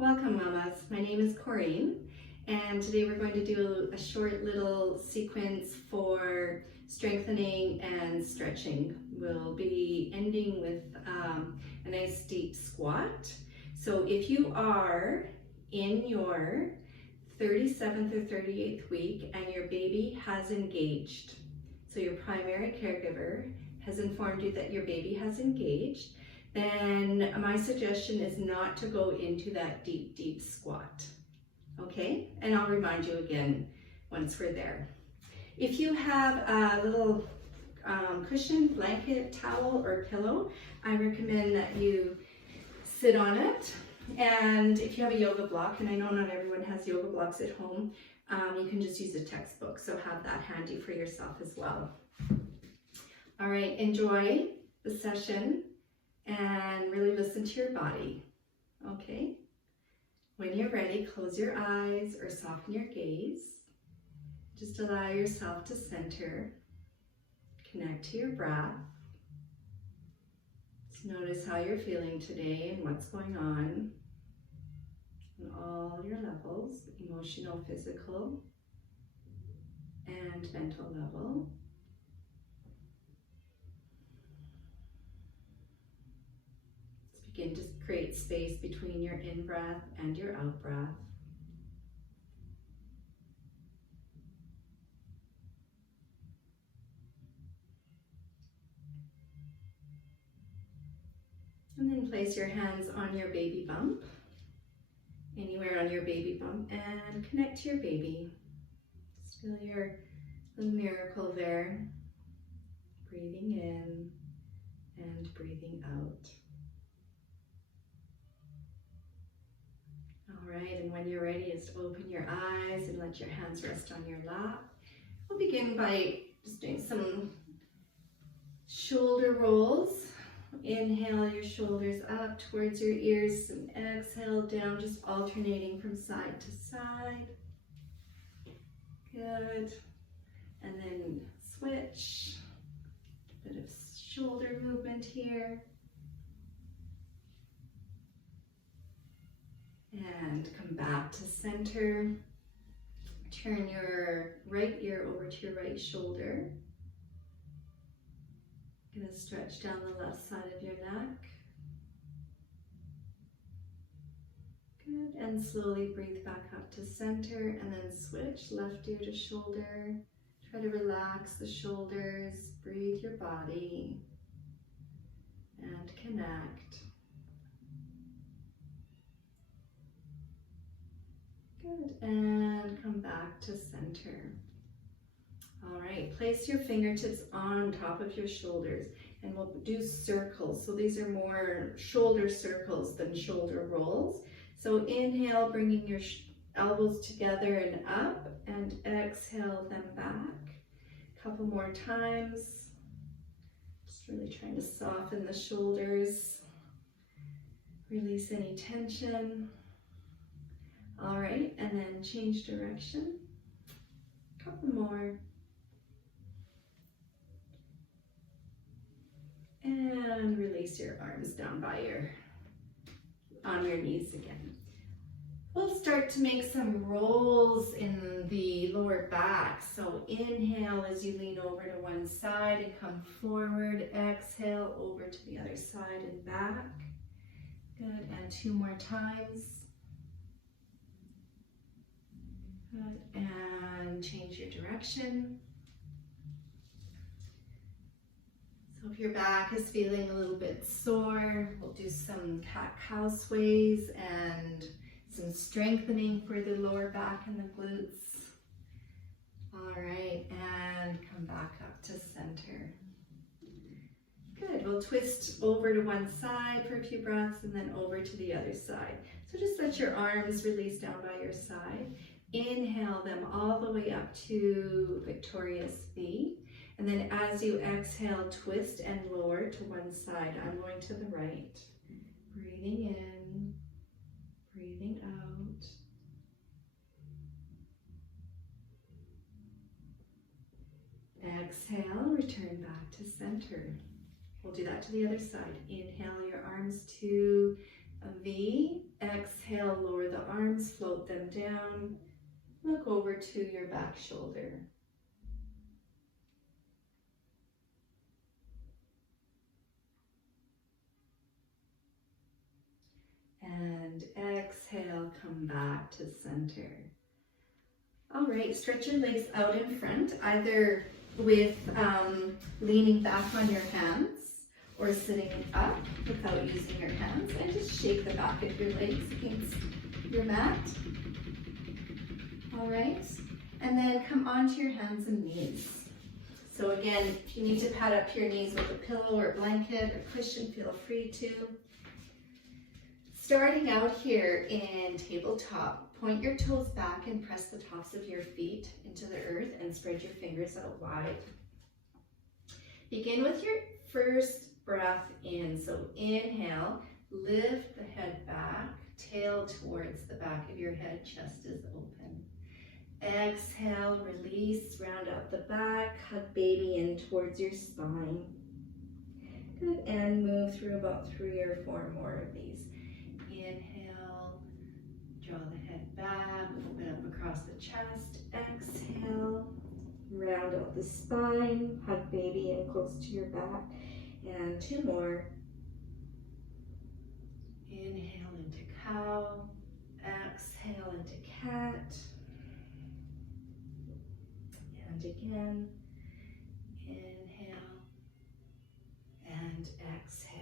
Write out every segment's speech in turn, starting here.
Welcome, mamas. My name is Corinne, and today we're going to do a short little sequence for strengthening and stretching. We'll be ending with a nice deep squat. So if you are in your 37th or 38th week and your baby has engaged, so your primary caregiver has informed you that your baby has engaged, then my suggestion is not to go into that deep squat, okay? And I'll remind you again once we're there. If you have a little cushion, blanket, towel, or pillow, I recommend that you sit on it. And if you have a yoga block, and I know not everyone has yoga blocks at home, you can just use a textbook, so have that handy for yourself as well. All right, enjoy the session and really listen to your body, okay? When you're ready, close your eyes or soften your gaze. Just allow yourself to center, connect to your breath. Just notice how you're feeling today and what's going on all your levels, emotional, physical, and mental level. Begin to create space between your in-breath and your out-breath. And then place your hands on your baby bump, anywhere on your baby bump, and connect to your baby. Just feel your little miracle there. Breathing in and breathing out. All right, and when you're ready, just open your eyes and let your hands rest on your lap. We'll begin by just doing some shoulder rolls. Inhale your shoulders up towards your ears and exhale down, just alternating from side to side. Good. And then switch. Bit of shoulder movement here. And come back to center. Turn your right ear over to your right shoulder. Gonna stretch down the left side of your neck. Good, and slowly breathe back up to center and then switch left ear to shoulder. Try to relax the shoulders, breathe your body, and connect. Good, and come back to center. All right, place your fingertips on top of your shoulders and we'll do circles. So these are more shoulder circles than shoulder rolls. So inhale, bringing your elbows together and up, and exhale them back. A couple more times. Just really trying to soften the shoulders. Release any tension. All right, and then change direction. A couple more. And release your arms down on your knees again. We'll start to make some rolls in the lower back. So inhale as you lean over to one side and come forward. Exhale over to the other side and back. Good, and two more times. Good, and change your direction. So if your back is feeling a little bit sore, we'll do some cat-cow sways and some strengthening for the lower back and the glutes. All right, and come back up to center. Good, we'll twist over to one side for a few breaths and then over to the other side. So just let your arms release down by your side. Inhale them all the way up to Victorious V. And then as you exhale, twist and lower to one side. I'm going to the right. Breathing in, breathing out. Exhale, return back to center. We'll do that to the other side. Inhale your arms to a V. Exhale, lower the arms, float them down. Look over to your back shoulder. And exhale, come back to center. All right, stretch your legs out in front, either with leaning back on your hands or sitting up without using your hands, and just shake the back of your legs against your mat. All right, and then come onto your hands and knees. So again, if you need to pad up your knees with a pillow or blanket or cushion, feel free to. Starting out here in tabletop, point your toes back and press the tops of your feet into the earth and spread your fingers out wide. Begin with your first breath in. So inhale, lift the head back, tail towards the back of your head, chest is open. Exhale, release, round out the back, hug baby in towards your spine. Good, and move through about 3 or 4 more of these. Inhale, draw the head back, open up across the chest. Exhale, round out the spine, hug baby in close to your back. And 2 more. Inhale into cow, exhale into cat. And again, inhale and exhale.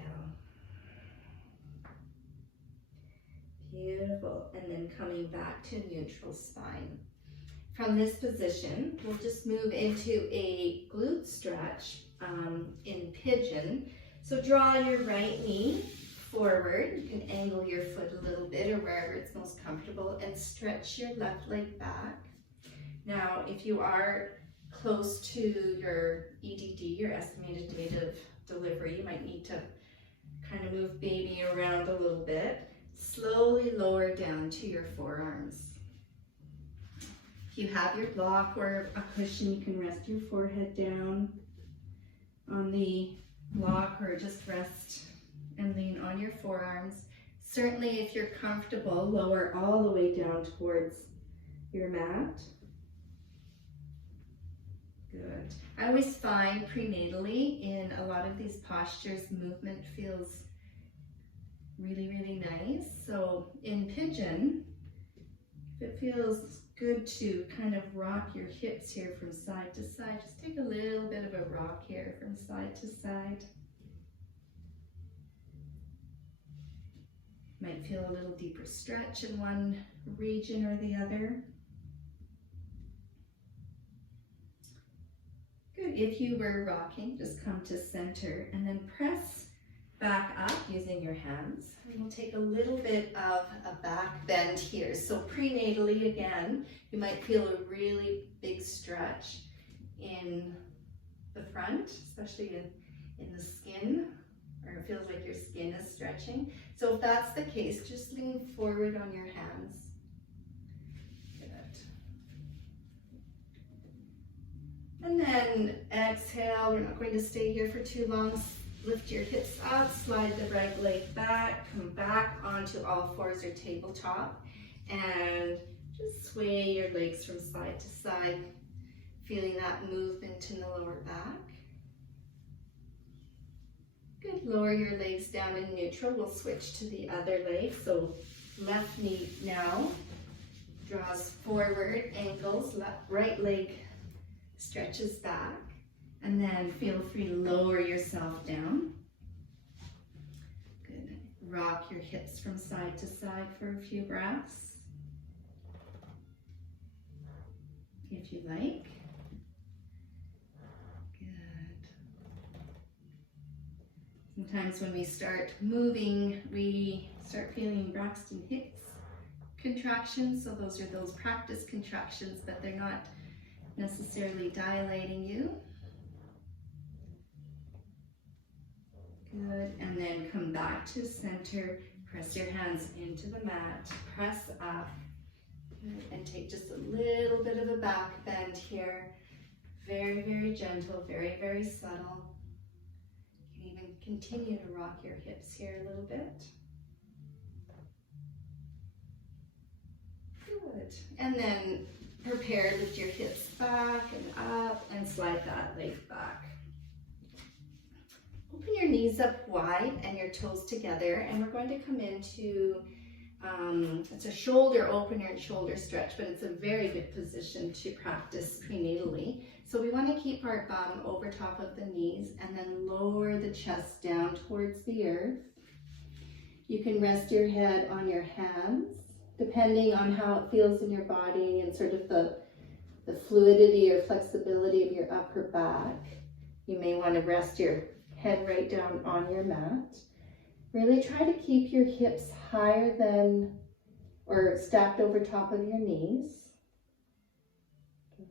Beautiful. And then coming back to neutral spine. From this position, we'll just move into a glute stretch in pigeon. So draw your right knee forward. You can angle your foot a little bit or wherever it's most comfortable and stretch your left leg back. Now, if you are close to your EDD, your estimated date of delivery, you might need to kind of move baby around a little bit. Slowly lower down to your forearms. If you have your block or a cushion, you can rest your forehead down on the block or just rest and lean on your forearms. Certainly, if you're comfortable, lower all the way down towards your mat. Good. I always find prenatally in a lot of these postures, movement feels really, really nice. So in pigeon, if it feels good to kind of rock your hips here from side to side, just take a little bit of a rock here from side to side. Might feel a little deeper stretch in one region or the other. Good. If you were rocking, just come to center and then press back up using your hands. And we'll take a little bit of a back bend here. So prenatally, again, you might feel a really big stretch in the front, especially in the skin, or it feels like your skin is stretching. So if that's the case, just lean forward on your hands. Good. And then exhale, we're not going to stay here for too long. Lift your hips up, slide the right leg back, come back onto all fours or tabletop, and just sway your legs from side to side, feeling that movement in the lower back. Good, lower your legs down in neutral. We'll switch to the other leg. So left knee now draws forward, ankles, right leg stretches back. And then feel free to lower yourself down. Good. Rock your hips from side to side for a few breaths, if you like. Good. Sometimes when we start moving, we start feeling Braxton Hicks contractions. So those are those practice contractions, but they're not necessarily dilating you. Good, and then come back to center, press your hands into the mat, press up. Good, and take just a little bit of a back bend here. Very, very gentle, very, very subtle. You can even continue to rock your hips here a little bit. Good. And then prepare with your hips back and up and slide that leg back. Open your knees up wide and your toes together, and we're going to come into, it's a shoulder opener and shoulder stretch, but it's a very good position to practice prenatally. So we want to keep our bum over top of the knees and then lower the chest down towards the earth. You can rest your head on your hands, depending on how it feels in your body and sort of the fluidity or flexibility of your upper back. You may want to rest your head right down on your mat. Really try to keep your hips higher than or stacked over top of your knees. Good.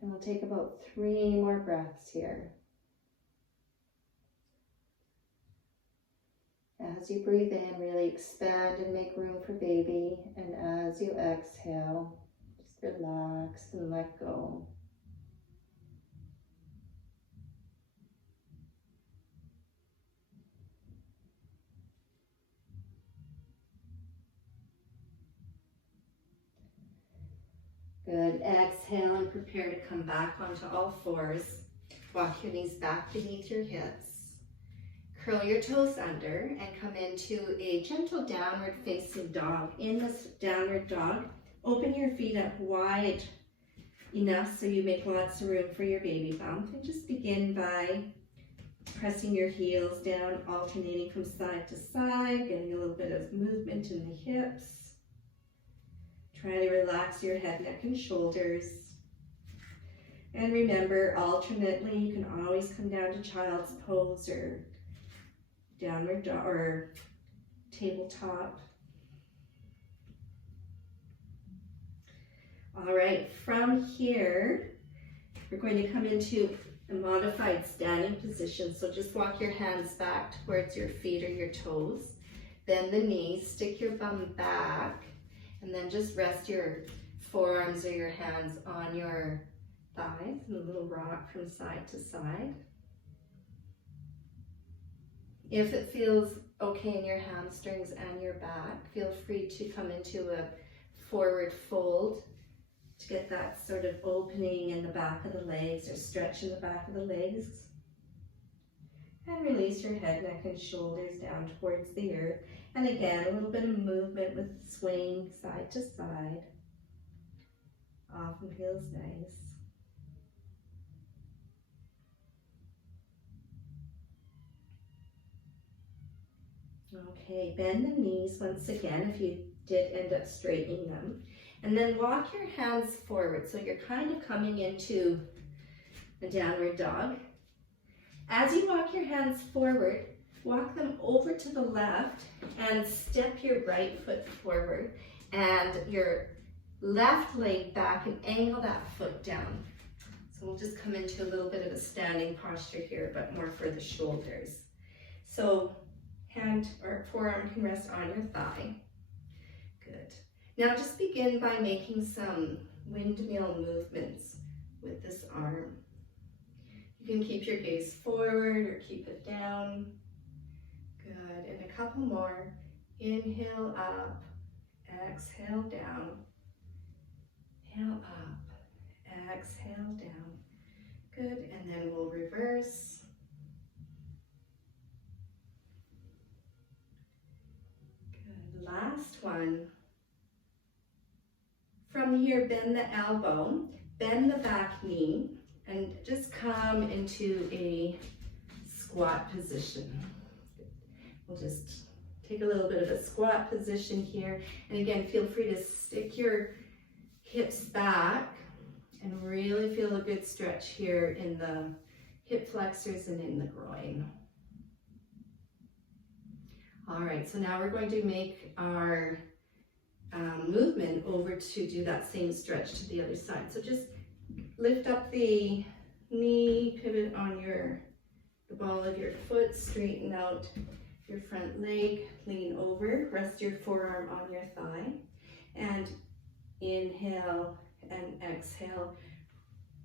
And we'll take about 3 more breaths here. As you breathe in, really expand and make room for baby. And as you exhale, just relax and let go. Good. Exhale and prepare to come back onto all fours. Walk your knees back beneath your hips. Curl your toes under and come into a gentle downward facing dog. In this downward dog, open your feet up wide enough so you make lots of room for your baby bump. And just begin by pressing your heels down, alternating from side to side, getting a little bit of movement in the hips. Try to relax your head, neck, and shoulders. And remember, alternately, you can always come down to child's pose or downward dog or tabletop. All right, from here, we're going to come into a modified standing position. So just walk your hands back towards your feet or your toes. Bend the knees, stick your bum back, and then just rest your forearms or your hands on your thighs and a little rock from side to side. If it feels okay in your hamstrings and your back, feel free to come into a forward fold to get that sort of opening in the back of the legs or stretch in the back of the legs. And release your head, neck, and shoulders down towards the earth. And again, a little bit of movement with swaying side to side. Often feels nice. Okay, bend the knees once again if you did end up straightening them. And then walk your hands forward. So you're kind of coming into a downward dog. As you walk your hands forward, walk them over to the left and step your right foot forward and your left leg back and angle that foot down. So we'll just come into a little bit of a standing posture here, but more for the shoulders. So hand or forearm can rest on your thigh. Good. Now just begin by making some windmill movements with this arm. You can keep your gaze forward or keep it down. Good. And a couple more. Inhale up, exhale down. Inhale up, exhale down. Good. And then we'll reverse. Good. Last one. From here, bend the elbow, bend the back knee, and just come into a squat position. We'll just take a little bit of a squat position here. And again, feel free to stick your hips back and really feel a good stretch here in the hip flexors and in the groin. All right, so now we're going to make our movement over to do that same stretch to the other side. So just lift up the knee, pivot on the ball of your foot, straighten out your front leg, lean over, rest your forearm on your thigh, and inhale and exhale,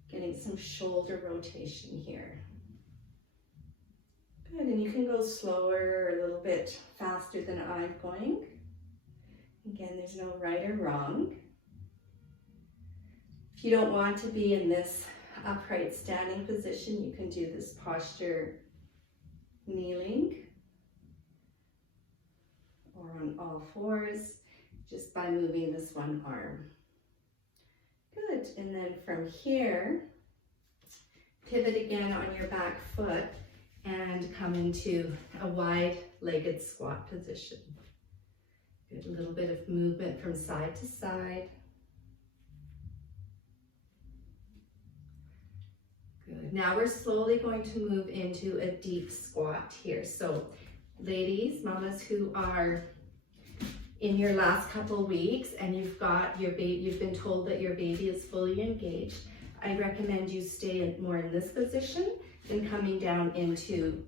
getting some shoulder rotation here. Good, and you can go slower or a little bit faster than I'm going. Again, there's no right or wrong. If you don't want to be in this upright standing position, you can do this posture kneeling or on all fours, just by moving this one arm. Good, and then from here, pivot again on your back foot and come into a wide-legged squat position. Good, a little bit of movement from side to side. Good, now we're slowly going to move into a deep squat here. So ladies, mamas who are in your last couple weeks and you've got your baby, you've been told that your baby is fully engaged, I recommend you stay more in this position than coming down into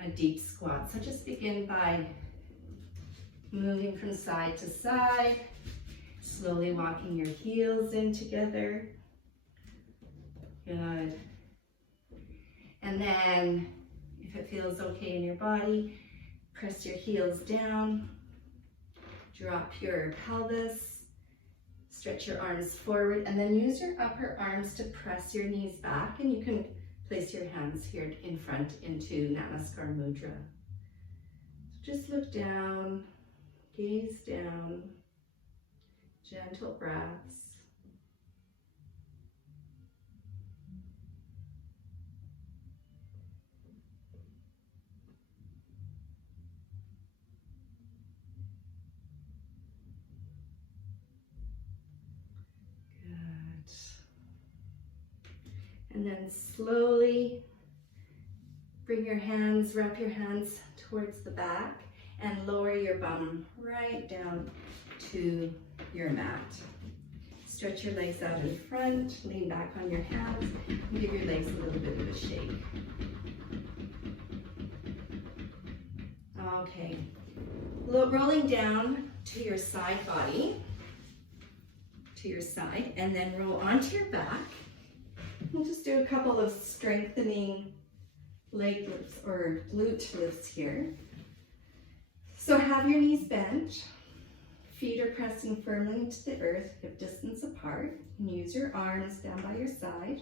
a deep squat. So just begin by moving from side to side, slowly walking your heels in together. Good. And then, if it feels okay in your body, press your heels down, drop your pelvis, stretch your arms forward, and then use your upper arms to press your knees back, and you can place your hands here in front into Namaskar Mudra. So just look down, gaze down, gentle breaths. And then slowly bring your hands, wrap your hands towards the back and lower your bum right down to your mat. Stretch your legs out in front, lean back on your hands, and give your legs a little bit of a shake. Okay, rolling down to your side body, to your side, and then roll onto your back. We'll just do a couple of strengthening leg lifts or glute lifts here. So have your knees bent, feet are pressing firmly into the earth, hip distance apart. And use your arms down by your side.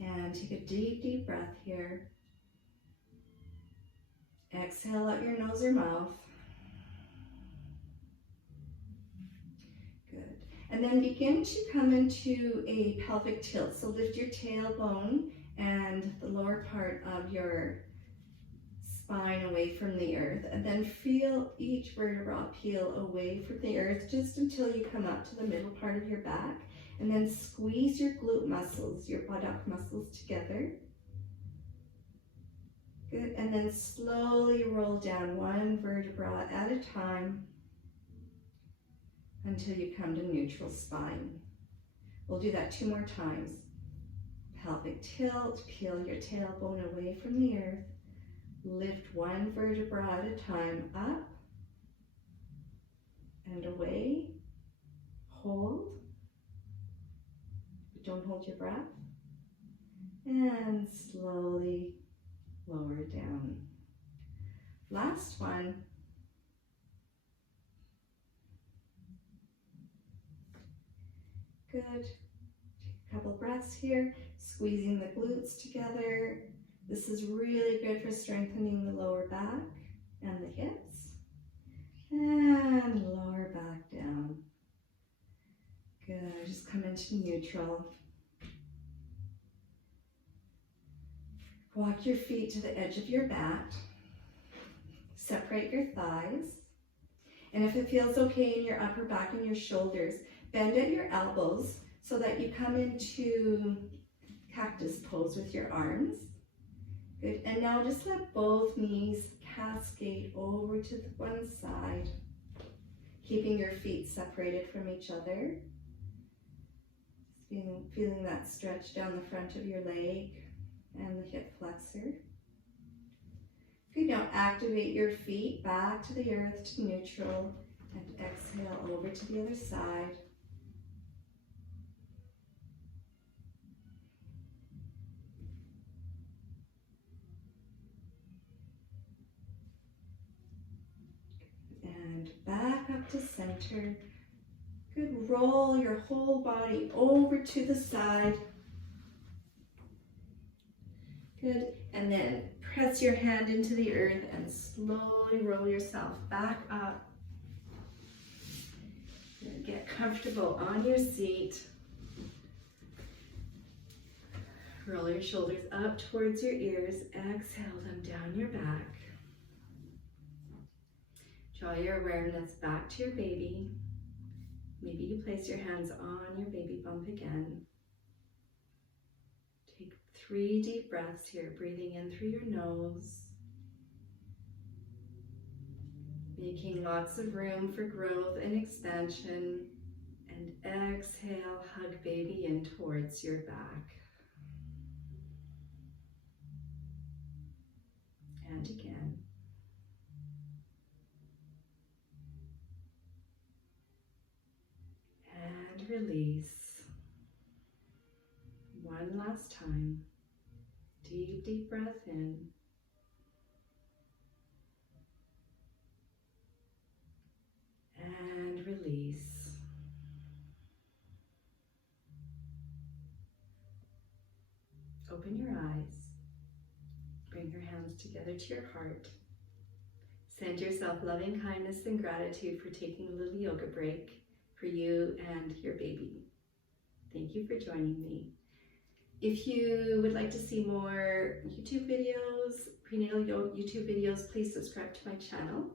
And take a deep, deep breath here. Exhale out your nose or mouth. Good. And then begin to come into a pelvic tilt. So lift your tailbone and the lower part of your spine away from the earth. And then feel each vertebra peel away from the earth just until you come up to the middle part of your back. And then squeeze your glute muscles, your buttock muscles together. Good. And then slowly roll down one vertebra at a time until you come to neutral spine. We'll do that 2 more times. Pelvic tilt, peel your tailbone away from the earth. Lift one vertebra at a time up and away. Hold. Don't hold your breath. And slowly lower down. Last one. Good. Take a couple breaths here, squeezing the glutes together. This is really good for strengthening the lower back and the hips. And lower back down. Good. Just come into neutral. Walk your feet to the edge of your mat. Separate your thighs. And if it feels okay in your upper back and your shoulders, bend at your elbows so that you come into cactus pose with your arms. Good. And now just let both knees cascade over to the one side, keeping your feet separated from each other. Feeling that stretch down the front of your leg and the hip flexor. Good. Now activate your feet back to the earth, to neutral, and exhale over to the other side. And back back to center. Good, roll your whole body over to the side. Good, and then press your hand into the earth and slowly roll yourself back up. And get comfortable on your seat. Roll your shoulders up towards your ears. Exhale them down your back. Draw your awareness back to your baby. Maybe you place your hands on your baby bump again. Take 3 deep breaths here, breathing in through your nose. Making lots of room for growth and expansion. And exhale, hug baby in towards your back. And again. And release. One last time. Deep, deep breath in. And release. Open your eyes. Bring your hands together to your heart. Send yourself loving kindness and gratitude for taking a little yoga break for you and your baby. Thank you for joining me. If you would like to see more YouTube videos, prenatal yoga YouTube videos, please subscribe to my channel.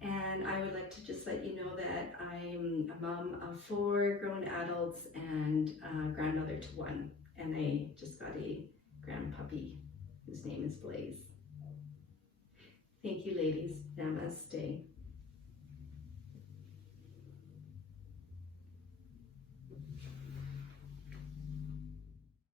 And I would like to just let you know that I'm a mom of 4 grown adults and a grandmother to 1. And I just got a grandpuppy whose name is Blaze. Thank you, ladies. Namaste.